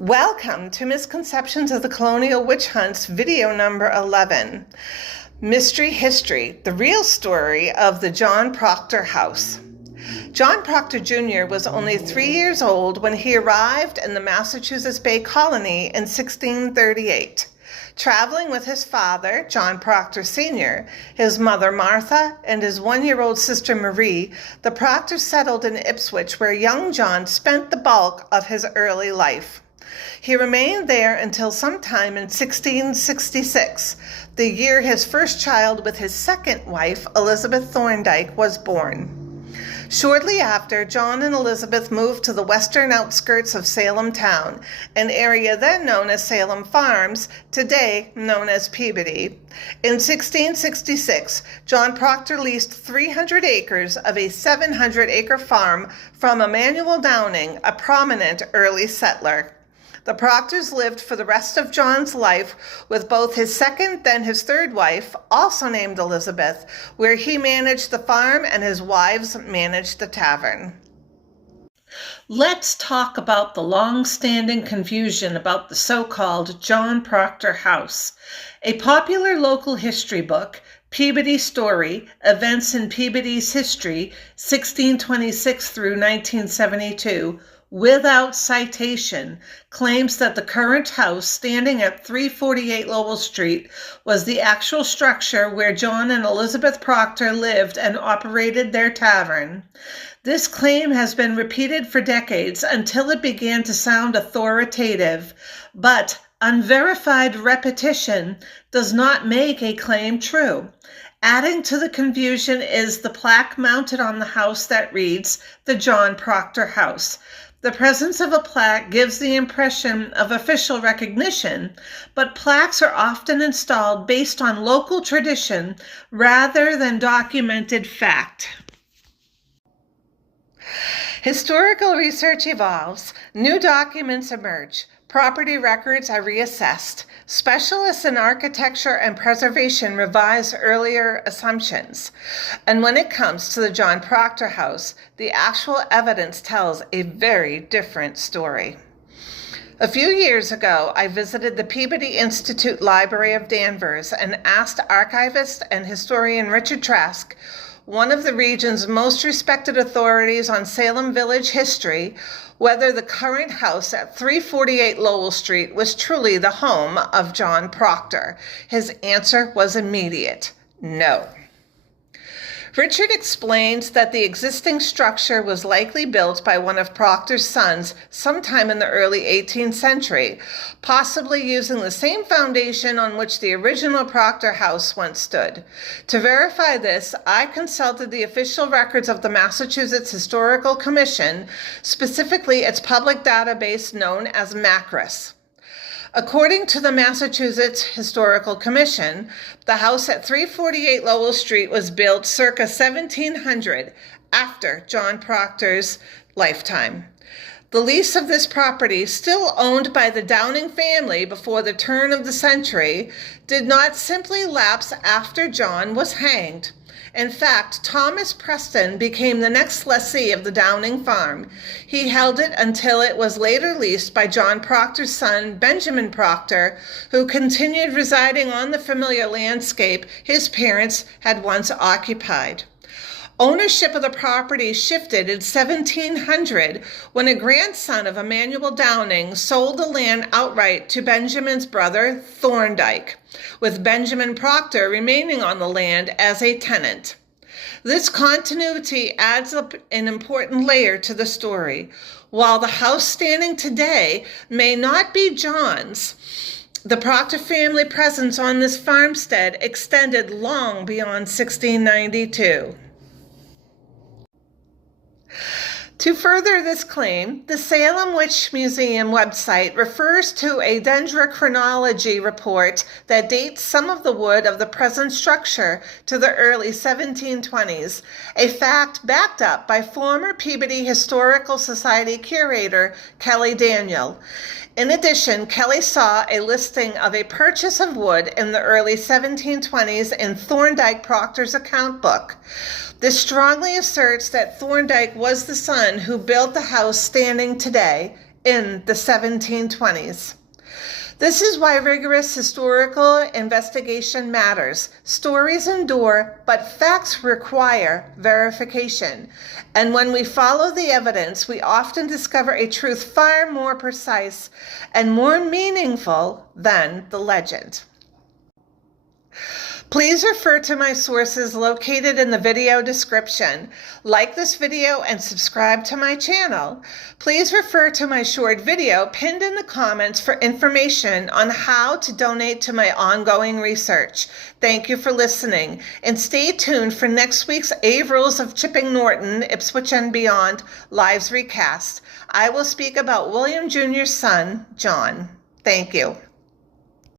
Welcome to Misconceptions of the Colonial Witch Hunts, video number 11. Mystery History, the real story of the John Proctor house. John Proctor Jr. was only 3 years old when he arrived in the Massachusetts Bay Colony in 1638. Traveling with his father, John Proctor Sr., his mother Martha, and his 1-year-old sister Marie, the Proctors settled in Ipswich, where young John spent the bulk of his early life. He remained there until sometime in 1666, the year his first child with his second wife, Elizabeth Thorndyke, was born. Shortly after, John and Elizabeth moved to the western outskirts of Salem town, an area then known as Salem Farms, today known as Peabody. In 1666, John Proctor leased 300 acres of a 700-acre farm from Emmanuel Downing, a prominent early settler. The Proctors lived for the rest of John's life with both his second, then his third wife, also named Elizabeth, where he managed the farm and his wives managed the tavern. Let's talk about the long-standing confusion about the so-called John Proctor house. A popular local history book, Peabody Story, Events in Peabody's History, 1626 through 1972, without citation, claims that the current house standing at 348 Lowell Street was the actual structure where John and Elizabeth Proctor lived and operated their tavern. This claim has been repeated for decades until it began to sound authoritative, but unverified repetition does not make a claim true. Adding to the confusion is the plaque mounted on the house that reads, "The John Proctor House." The presence of a plaque gives the impression of official recognition, but plaques are often installed based on local tradition rather than documented fact. Historical research evolves, new documents emerge, property records are reassessed, specialists in architecture and preservation revise earlier assumptions. And when it comes to the John Proctor house, the actual evidence tells a very different story. A few years ago, I visited the Peabody Institute Library of Danvers and asked archivist and historian Richard Trask, one of the region's most respected authorities on Salem Village history, whether the current house at 348 Lowell Street was truly the home of John Proctor. His answer was immediate: no. Richard explains that the existing structure was likely built by one of Proctor's sons sometime in the early 18th century, possibly using the same foundation on which the original Proctor house once stood. To verify this, I consulted the official records of the Massachusetts Historical Commission, specifically its public database known as MACRIS. According to the Massachusetts Historical Commission, the house at 348 Lowell Street was built circa 1700, after John Proctor's lifetime. The lease of this property, still owned by the Downing family before the turn of the century, did not simply lapse after John was hanged. In fact, Thomas Preston became the next lessee of the Downing farm. He held it until it was later leased by John Proctor's son, Benjamin Proctor, who continued residing on the familiar landscape his parents had once occupied. Ownership of the property shifted in 1700 when a grandson of Emmanuel Downing sold the land outright to Benjamin's brother Thorndyke, with Benjamin Proctor remaining on the land as a tenant. This continuity adds up an important layer to the story. While the house standing today may not be John's, the Proctor family presence on this farmstead extended long beyond 1692. To further this claim, the Salem Witch Museum website refers to a dendrochronology report that dates some of the wood of the present structure to the early 1720s, a fact backed up by former Peabody Historical Society curator Kelly Daniel. In addition, Kelly saw a listing of a purchase of wood in the early 1720s in Thorndyke Proctor's account book. This strongly asserts that Thorndyke was the son who built the house standing today in the 1720s. This is why rigorous historical investigation matters. Stories endure, but facts require verification. And when we follow the evidence, we often discover a truth far more precise and more meaningful than the legend. Please refer to my sources located in the video description. Like this video and subscribe to my channel. Please refer to my short video pinned in the comments for information on how to donate to my ongoing research. Thank you for listening, and stay tuned for next week's Rules of Chipping Norton, Ipswich and Beyond Lives Recast. I will speak about William Jr.'s son, John. Thank you.